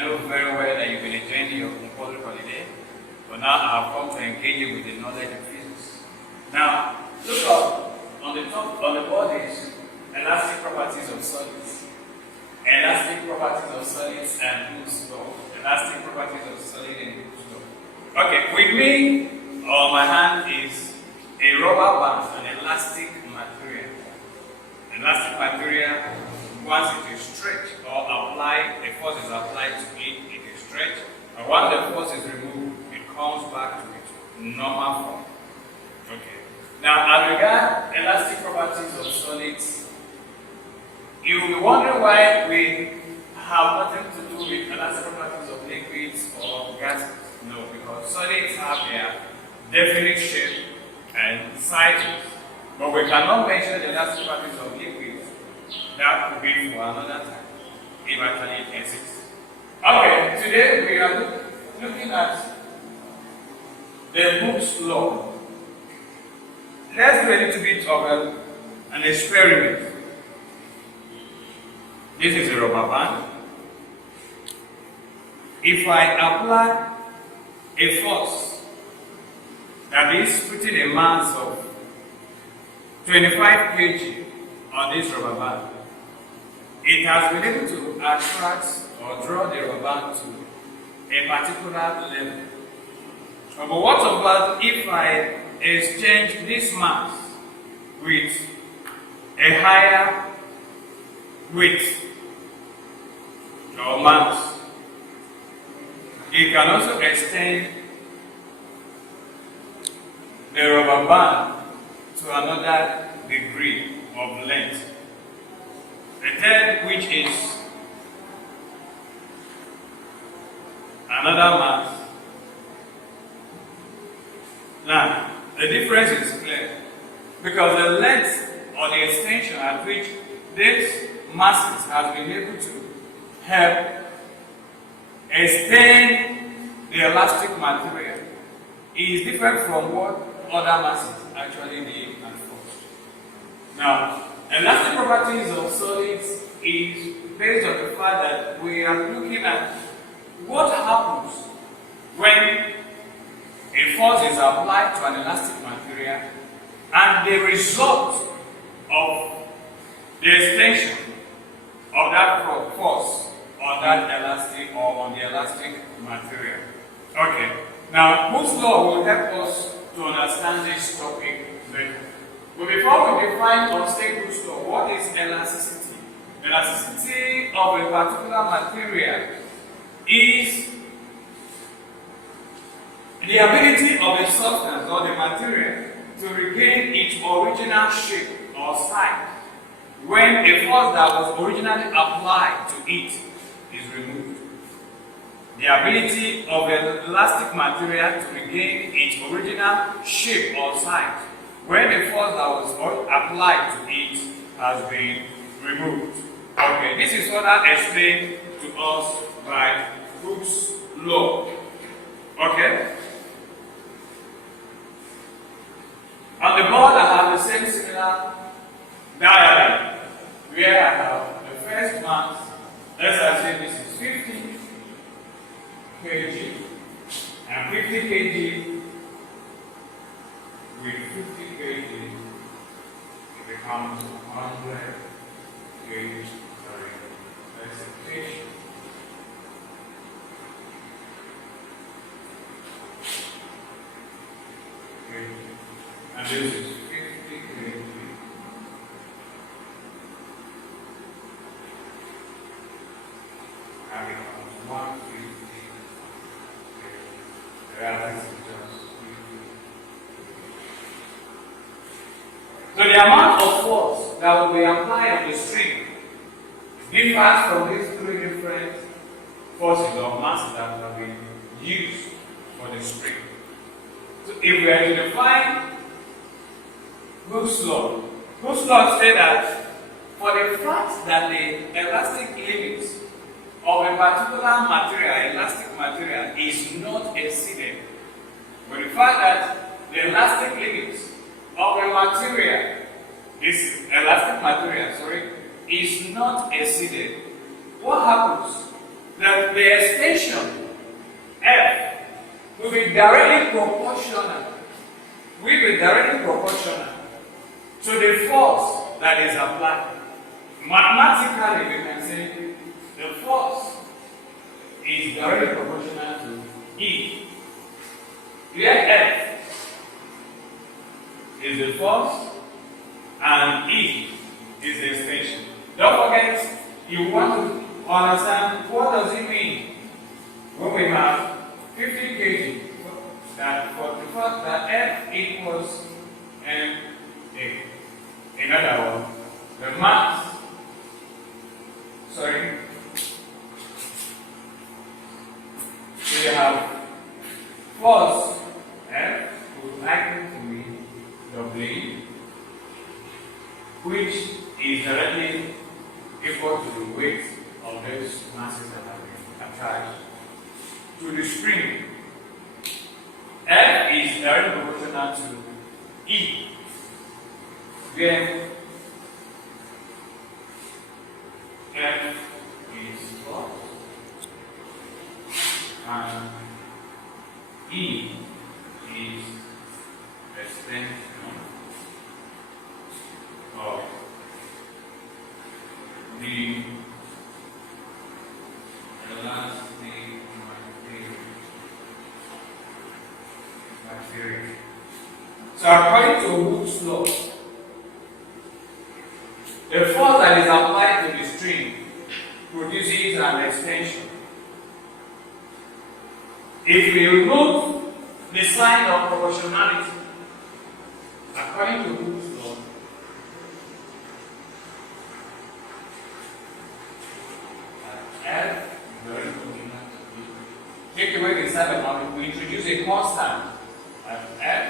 know very well that you've been enjoying your public holiday, but now I've come to engage you with the knowledge of physics. Now, look up on the top on the board is elastic properties of solids. Elastic properties of solids and Hooke's law. Elastic properties of solid and Hooke's law. Okay, with me on my hand is a rubber band, an elastic material. Elastic material, once it is stretched or applied, a force is applied to it, it is stretched. And once the force is removed, it comes back to its normal form. Okay. Now, as regards elastic properties of solids, you will be wondering why we have nothing to do with elastic properties of liquids or gases. No, because solids have their definite shape and sizes. But we cannot mention the elastic properties of liquids. That could be for another time, if actually it exists. Okay, today we are looking at the Hooke's law. Let's do a little bit of an experiment. This is a rubber band. If I apply a force that is putting a mass of 25 kg on this rubber band, it has been able to attract or draw the rubber band to a particular level. But what about if I exchange this mass with a higher weight or mass? It can also extend the rubber band to another degree of length. The third, which is another mass. Now, the difference is clear because the length or the extension at which this masses has been able to help extend the elastic material is different from what other masses actually did at first. Now, elastic properties of solids is based on the fact that we are looking at what happens when a force is applied to an elastic material and the result of the extension of that force on that elastic or on the elastic material. Okay, now Hooke's law will help us to understand this topic better. But before we define or state Hooke's law, what is elasticity? Elasticity of a particular material is the ability of a substance or the material to regain its original shape or size when a force that was originally applied to it is removed. The ability of an elastic material to regain its original shape or size when the force that was applied to it has been removed. Okay, this is further explained to us by Hooke's law. Okay? On the board, I have the same similar diagram where I have the first mass. Let's assume this is 50 kg and 50 kg with 50 kg it becomes 100 kg. Sorry, that's equation. And this is 50 kg. And it becomes 150 kg. The other is just 50. So the amount of force that will be applied on the string differs from these three different forces or masses that have been used for the string. So if we are to define Hooke's law, Hooke's law says that for the fact that the elastic limits of a particular material, elastic material, is not exceeded, for the fact that the elastic limits of a material, this elastic material, is not exceeded, what happens? that the extension F will be directly proportional to the force that is applied. Mathematically, we can say the force is directly proportional to E. Where F is the force and E is the extension. Don't forget, you want to understand what does it mean when we have 50 kg, that for the fact that F equals ma. In other words, the mass, so you have force F will likely to be W, which is directly equal to the weight of those masses that have been attached to the spring. F is directly proportional to E, where F is force and E is extension of the elastic material. So according to Hooke's law, the force that is applied to the string produces an extension. If we remove the sign of proportionality, according to Hooke's law, F very proportional to E. Take away the sign of we introduce a constant at F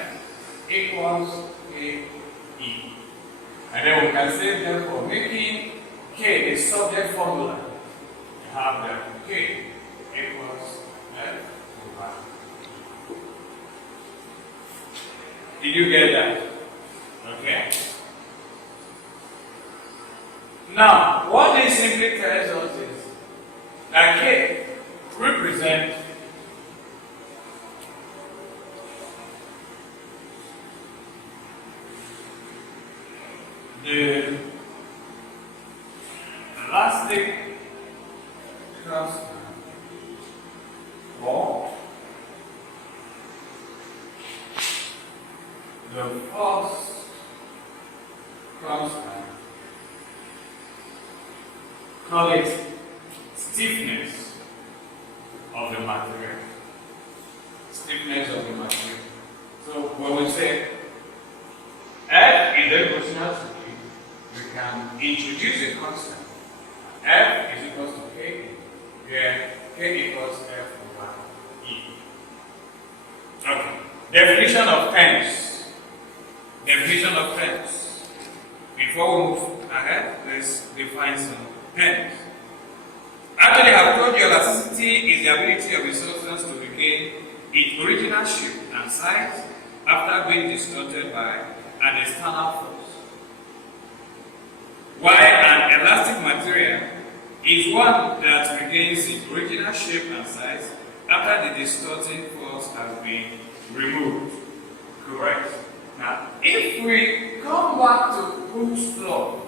equals KE. And then we can say therefore making K the subject formula. You have that K equals F over. Did you get that? Okay. Now, what this simply tells us is that K represents the elastic constant or the force constant, call it stiffness of the material. Stiffness of the material. So when we say F is then proportional to E, we can introduce a constant. F is equal to K, where K equals F over E. Okay. Definition of tense. Definition of tense. Before we move ahead, let's define some tense. Actually, I've told you elasticity is the ability of a substance to regain its original shape and size after being distorted by an external force. While an elastic material is one that regains its original shape and size after the distorting force has been removed. Correct? Now, if we come back to Hooke's law,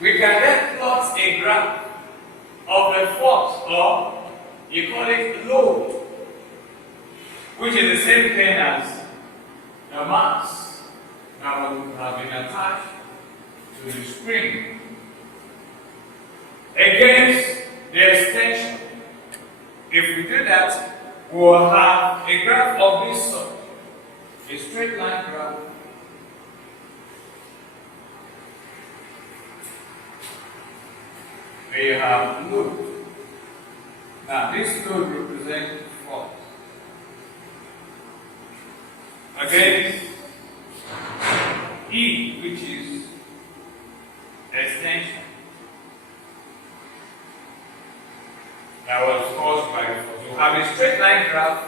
we can then plot a graph of the force, or you call it load, which is the same thing as the mass that would have been attached to the spring against the extension. If we do that, we will have a graph of this sort, a straight line graph. Where you have load. Now this load represents force against E, which is extension that was caused by the force. You have a straight line graph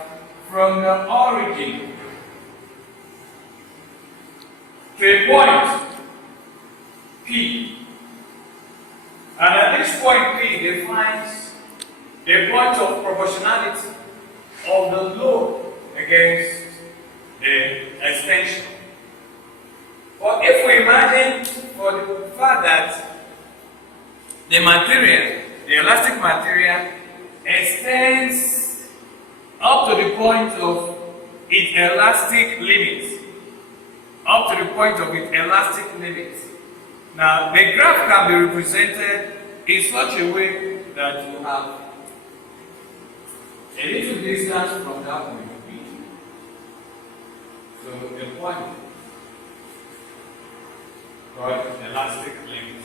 from the origin to a point P. And at this point P defines the point of proportionality of the load against the extension. But if we imagine for the fact that the material, the elastic material, extends up to the point of its elastic limit. Up to the point of its elastic limit. Now, the graph can be represented in such a way that you have a little distance from that point B. So, the point called elastic limit.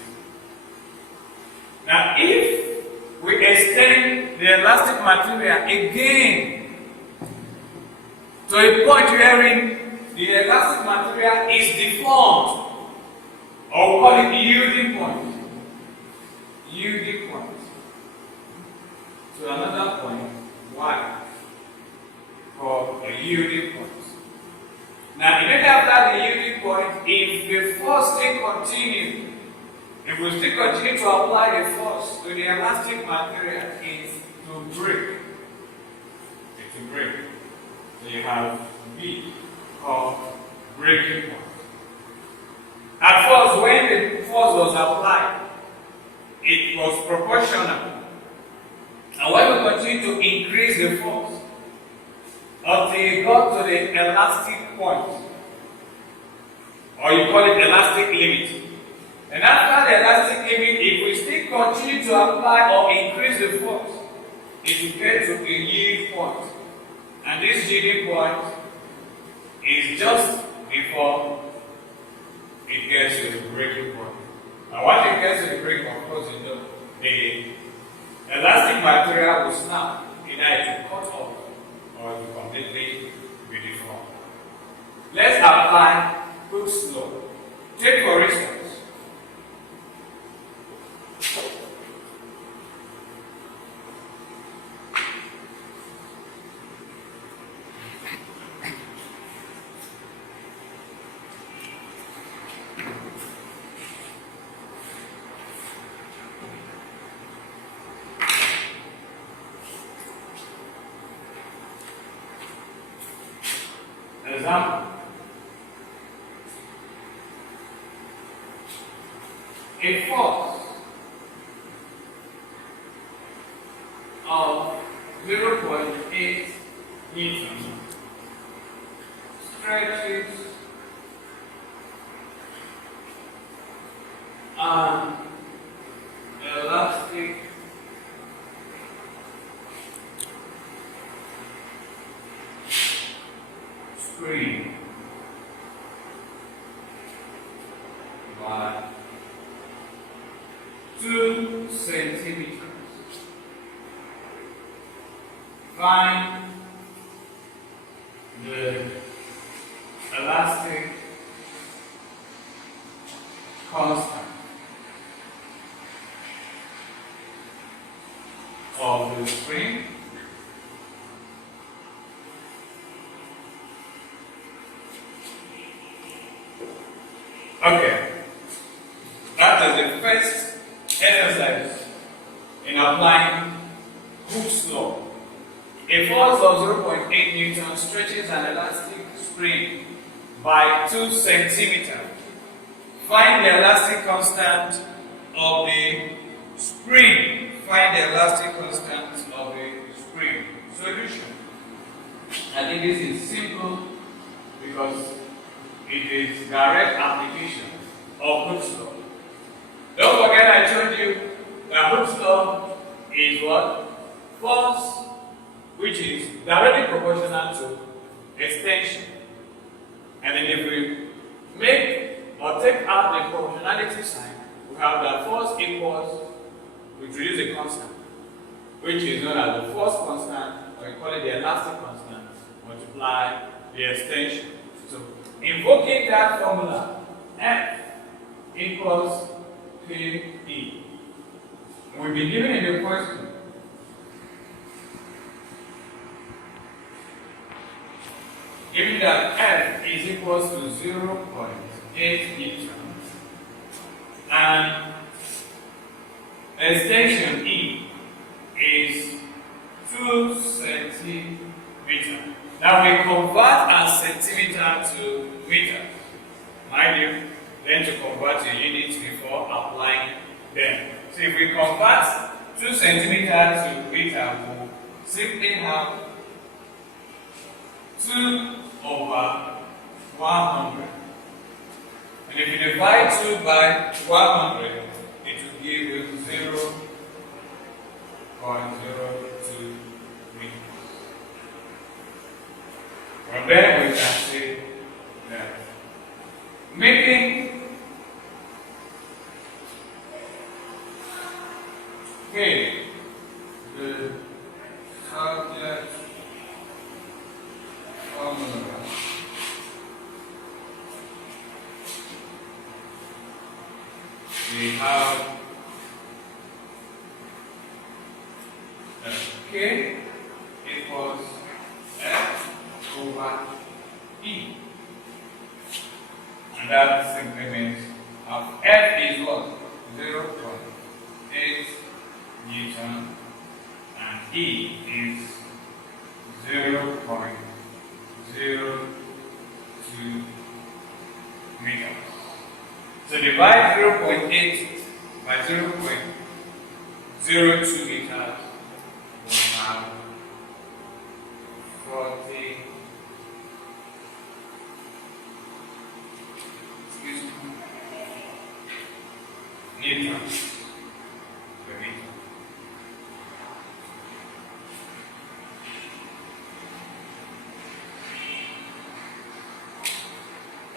Now, if we extend the elastic material again to a point wherein the elastic material is deformed, or we call it yielding point. Yielding point. To another point, Y, called a yielding point. Now, immediately after the yielding point, if the force still continue, if we still continue to apply the force to the elastic material, is to break. It will break. So you have B called breaking point. At first, when the force was applied, it was proportional. And when we continue to increase the force until it got to the elastic point, or you call it elastic limit. And after the elastic limit, if we still continue to apply or increase the force, it will get to a yield point. And this yielding point is just before it gets to the breaking point. Now, once it gets to the breaking point, of course, you know, the elastic material will snap. Either it will cut off or it will completely be deformed. Let's apply Hooke's law. Take for instance, example. A force of 0.8 Newton stretches an elastic screen by 2 centimeters. Find the elastic constant of the spring Okay, that is the first exercise in applying Hooke's law. A force of 0.8 Newton stretches an elastic spring by 2 centimeters. Find the elastic constant of the spring. Find the elastic constant of the spring. Solution. I think this is simple because it is direct application of Hooke's law. Don't forget I told you that Hooke's law is what? Force which is directly proportional to extension. And then if we make or take out the proportionality sign, we have that force equals, we introduce a constant, which is known as the force constant, or we call it the elastic constant, multiply the extension. So invoking that formula, F equals KE. We'll be given in the question given that F is equals to 0.8 Newton and extension E is 2 centimeter. Now we convert our centimeter to meter. Mind you, then to convert to units before applying them. So if we convert 2 centimeter to meter, we'll simply have 2 over 100. And if you divide 2 by 100, it will give you 0.02 meters. From there we can say that making K the subject formula we have K equals F over E. And that simply means F is what? 0.8 Newton and E is 0.02 meters. So divide 0.8 by 0.02 meters, we'll have 40 newtons per meter.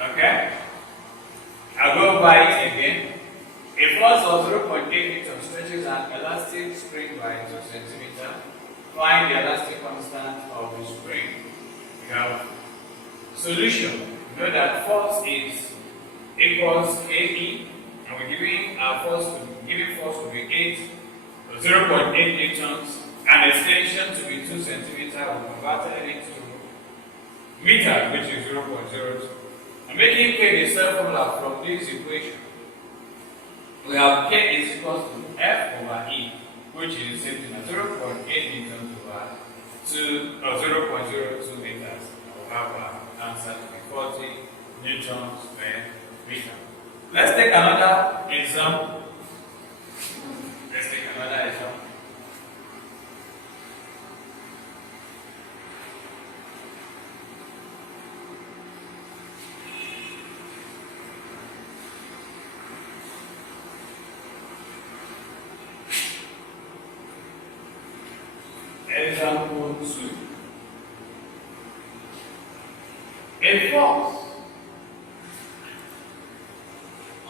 Okay? I'll go by it again. A force of 0.8 newton stretches an elastic spring by 2 centimeter. Find the elastic constant of the spring. We have solution. We know that force is equals KE, and we're giving our force to be 0.8 newtons, and extension to be 2 centimeter. We converted it to meter, which is 0.02. And making K the self formula from this equation, we have K is equal to F over E, which is same thing as 0.8 newtons over 0.02 meters. We have our answer to be 40 newtons per meter. Let's take another example. Example 2. A force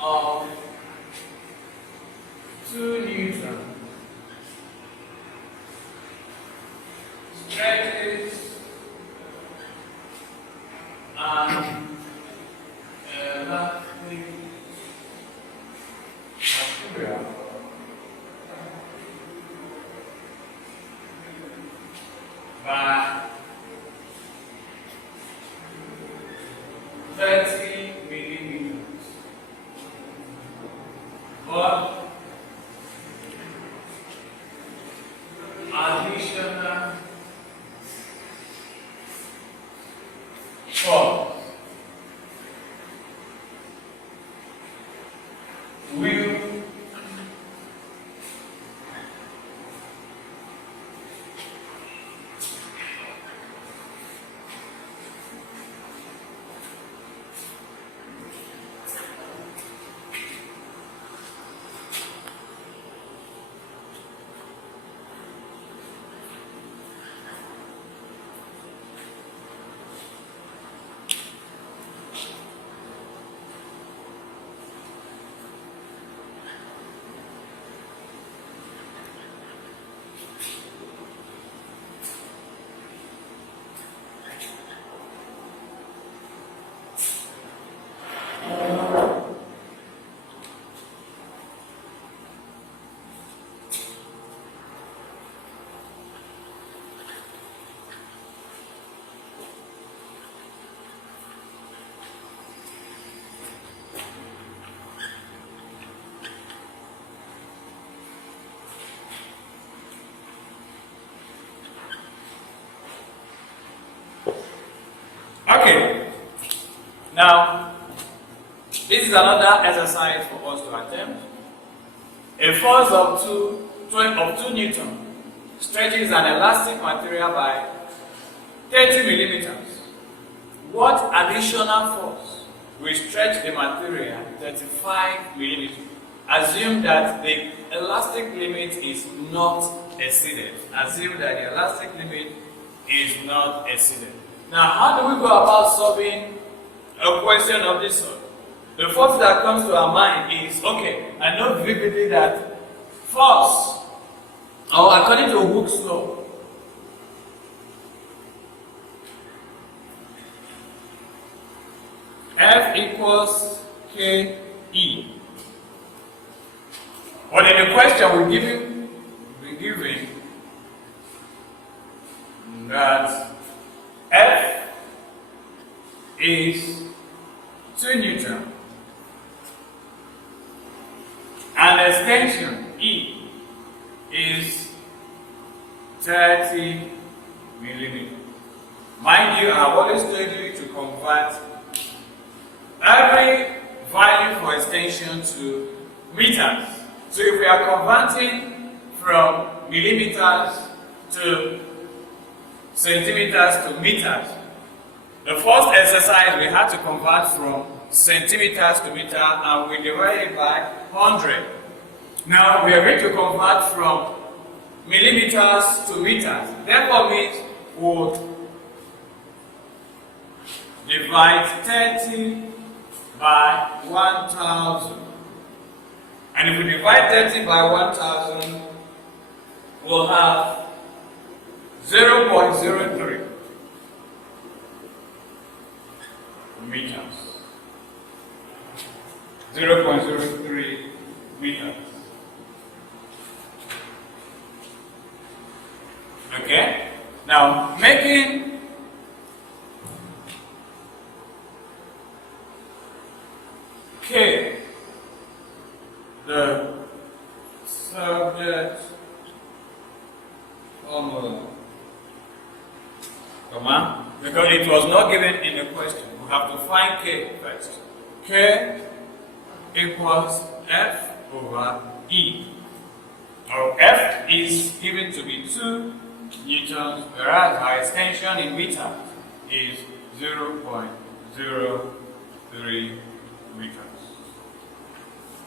of 2 newtons stretches an elastic material by 30 millimeters. But additional force will Now, this is another exercise for us to attempt. A force of 2 Newton stretches an elastic material by 30 millimeters. What additional force will stretch the material 35 millimeters? Assume that the elastic limit is not exceeded. Assume that the elastic limit is not exceeded. Now, how do we go about solving a question of this sort? The first that comes to our mind is, okay, I know vividly that force, or according to Hooke's law, F equals KE. But in the question we're given that F is 2 Newton and extension E is 30 millimeters. Mind you, I've always told you to convert every value for extension to meters. So if we are converting from millimeters to centimeters to meters, the first exercise we had to convert from centimeters to meter, and we divide it by 100. Now we are going to convert from millimeters to meters. Therefore means we'll divide 30 by 1000. And if we divide 30 by 1000, we'll have 0.03 meters. 0.03 meters. Okay? Now, making K the subject formula. Come on? Because it was not given in the question. We have to find K first. K equals F over E. Our F is given to be 2 newtons, whereas our extension in meters is 0.03 meters.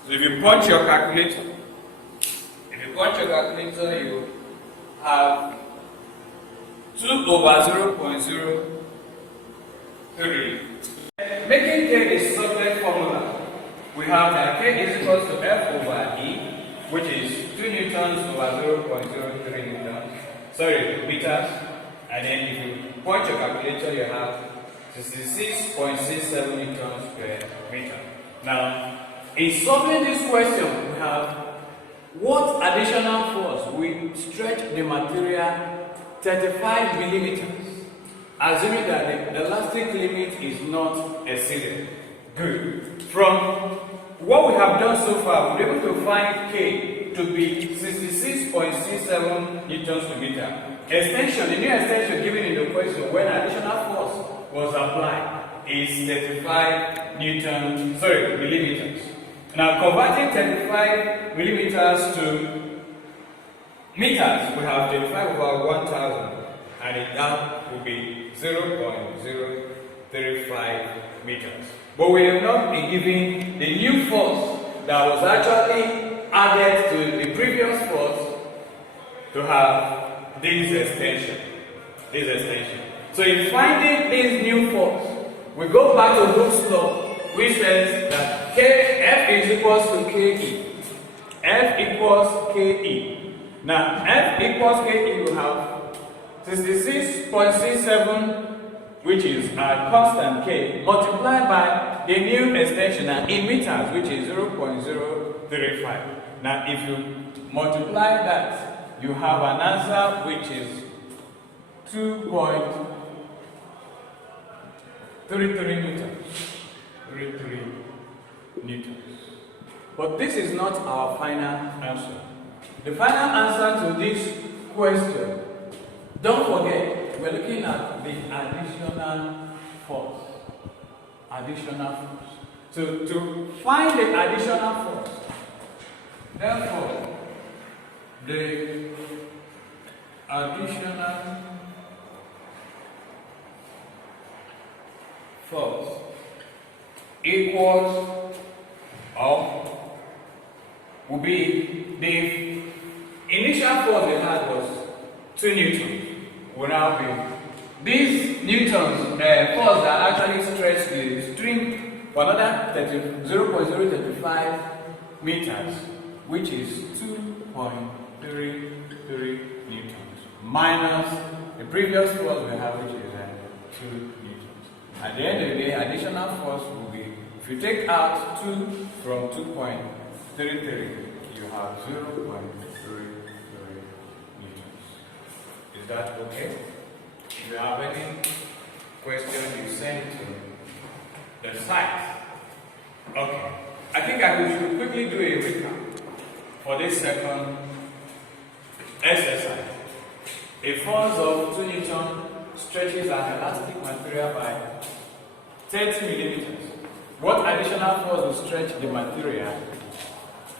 So if you punch your calculator, you have 2 over 0.03. Making K the subject formula, we have that K is equal to F over E, which is 2 newtons over 0.03 meters. And then if you point your calculator, you have 66.67 newtons per meter. Now, in solving this question, we have what additional force will stretch the material 35 millimeters, assuming that the elastic limit is not exceeded. Good. From what we have done so far, we're able to find K to be 66.67 newtons per meter. Extension, the new extension given in the question when additional force was applied is 35 millimeters. Now converting 35 millimeters to meters, we have 35 over 1000, and that will be 0.035 meters. But we have not been given the new force that was actually added to the previous force to have this extension. So in finding this new force, we go back to Hooke's law, which says that F is equals to KE. F equals KE. Now, F equals KE, we have 66.67, which is our constant K, multiplied by the new extension in meters, which is 0.035. Now, if you multiply that, you have an answer which is 2.33 meters. 33 newtons. But this is not our final answer. The final answer to this question, don't forget, we're looking at the additional force. additional force. So to find the additional force, therefore, the additional force equals or will be the initial force we had was 2 newtons. Will now be these newtons force that actually stretch the string for another 0.035 meters, which is 2.33 newtons, minus the previous force we have, which is 2 newtons. At the end of the day, additional force will be, if you take out 2 from 2.33, you have 0.33 newtons. Is that okay? If you have any question, you send it to the site. Okay. I think I should quickly do a recap for this second exercise. A force of 2 newtons stretches an elastic material by 30 millimeters. What additional force will stretch the material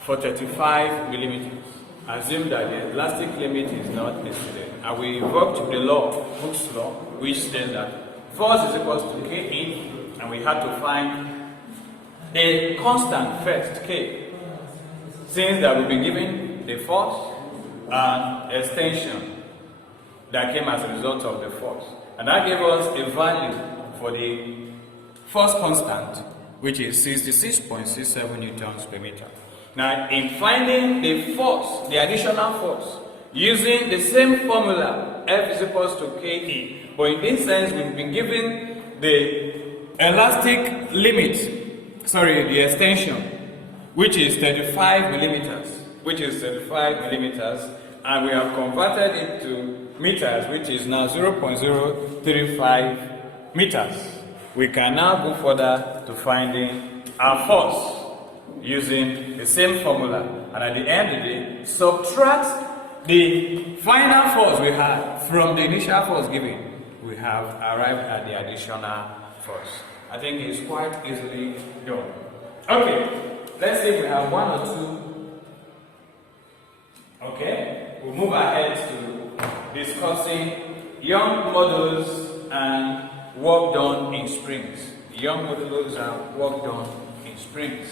for 35 millimeters? Assume that the elastic limit is not exceeded. And we invoked the law, Hooke's law, which says that force is equal to Ke, and we had to find a constant first, K, since that we've been given the force and extension that came as a result of the force. And that gave us a value for the force constant, which is 66.67 newtons per meter. Now, in finding the force, the additional force, using the same formula, F is equal to Ke, but in this sense, we've been given the elastic limit, the extension, which is 35 millimeters, and we have converted it to meters, which is now 0.035 meters. We can now go further to finding our force using the same formula, and at the end of the day, subtract the final force we had from the initial force given. We have arrived at the additional force. I think it's quite easily done. Okay, let's say we have 1 or 2. Okay, we'll move ahead to discussing Young modulus and work done in springs. Young modulus and work done in springs.